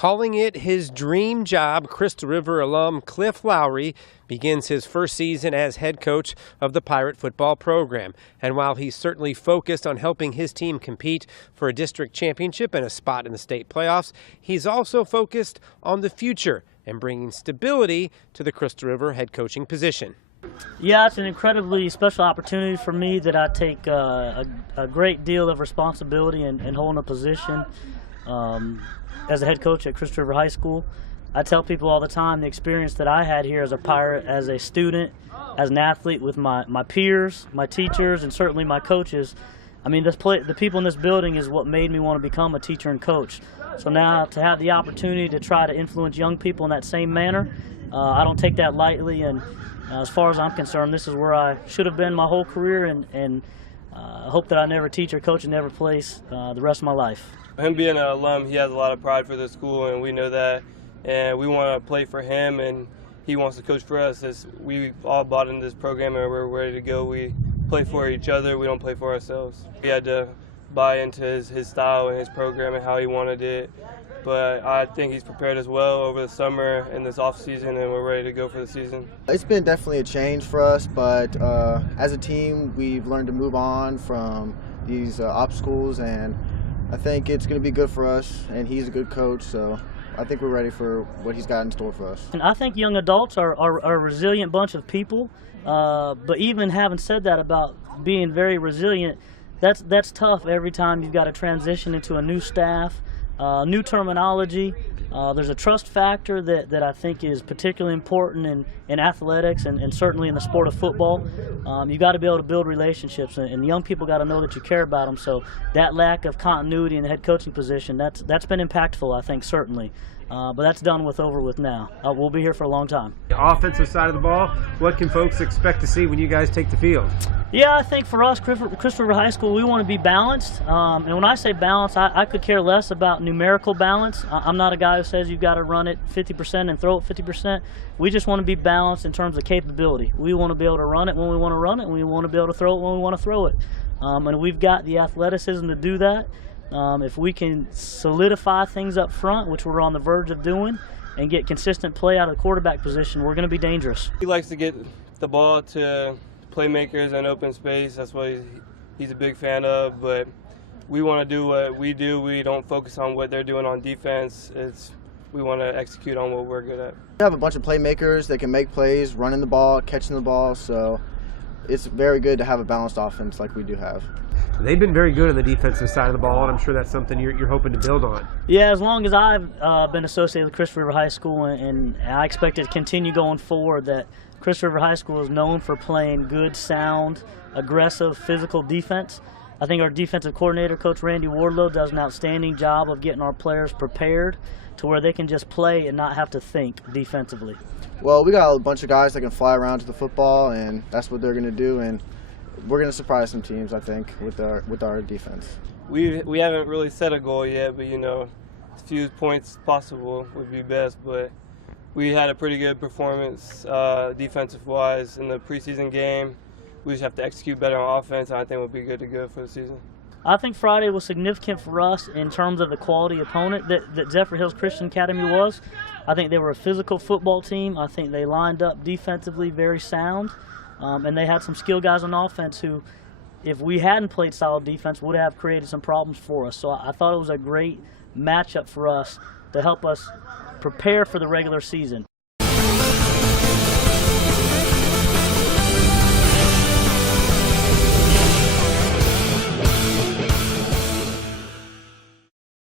Calling it his dream job, Crystal River alum Cliff Lohrey begins his first season as head coach of the Pirate football program. And while he's certainly focused on helping his team compete for a district championship and a spot in the state playoffs, he's also focused on the future and bringing stability to the Crystal River head coaching position. Yeah, it's an incredibly special opportunity for me that I take a great deal of responsibility in holding a position as a head coach at Crystal River High School. I tell people all the time the experience that I had here as a Pirate, as a student, as an athlete with my peers, my teachers, and certainly my coaches. I mean, the people in this building is what made me want to become a teacher and coach. So now to have the opportunity to try to influence young people in that same manner, I don't take that lightly. And as far as I'm concerned, this is where I should have been my whole career, and hope that I never teach or coach in every place the rest of my life. Him being an alum, he has a lot of pride for the school, and we know that. And we want to play for him, and he wants to coach for us. We all bought into this program, and we're ready to go. We play for each other. We don't play for ourselves. We had to buy into his style and his program and how he wanted it. But I think he's prepared as well over the summer and this off season, and we're ready to go for the season. It's been definitely a change for us, but as a team, we've learned to move on from these obstacles, and I think it's going to be good for us, and he's a good coach, so I think we're ready for what he's got in store for us. And I think young adults are a resilient bunch of people, but even having said that about being very resilient, that's tough every time you've got to transition into a new staff, new terminology. There's a trust factor that I think is particularly important in athletics and certainly in the sport of football. You got to be able to build relationships, and young people got to know that you care about them. So that lack of continuity in the head coaching position, that's been impactful, I think, certainly. But that's done with, over with now. We'll be here for a long time. The offensive side of the ball, what can folks expect to see when you guys take the field? Yeah, I think for us, Crystal River High School, we want to be balanced. And when I say balance, I could care less about numerical balance. I'm not a guy who says you've got to run it 50% and throw it 50%. We just want to be balanced in terms of capability. We want to be able to run it when we want to run it, and we want to be able to throw it when we want to throw it. And we've got the athleticism to do that. If we can solidify things up front, which we're on the verge of doing, and get consistent play out of the quarterback position, we're going to be dangerous. He likes to get the ball to playmakers in open space. That's what he's a big fan of. But we want to do what we do. We don't focus on what they're doing on defense. We want to execute on what we're good at. We have a bunch of playmakers that can make plays, running the ball, catching the ball, so it's very good to have a balanced offense like we do have. They've been very good on the defensive side of the ball, and I'm sure that's something you're hoping to build on. Yeah, as long as I've been associated with Crystal River High School, and I expect it to continue going forward, that Crystal River High School is known for playing good, sound, aggressive, physical defense. I think our defensive coordinator, Coach Randy Wardlow, does an outstanding job of getting our players prepared to where they can just play and not have to think defensively. Well, we got a bunch of guys that can fly around to the football, and that's what they're going to do, and we're going to surprise some teams, I think, with our defense. We haven't really set a goal yet, but as few points possible would be best. But we had a pretty good performance defensive-wise in the preseason game. We just have to execute better on offense, and I think we'll be good to go for the season. I think Friday was significant for us in terms of the quality opponent that Zephyr Hills Christian Academy was. I think they were a physical football team. I think they lined up defensively very sound. And they had some skilled guys on offense who, if we hadn't played solid defense, would have created some problems for us. So I thought it was a great matchup for us to help us prepare for the regular season.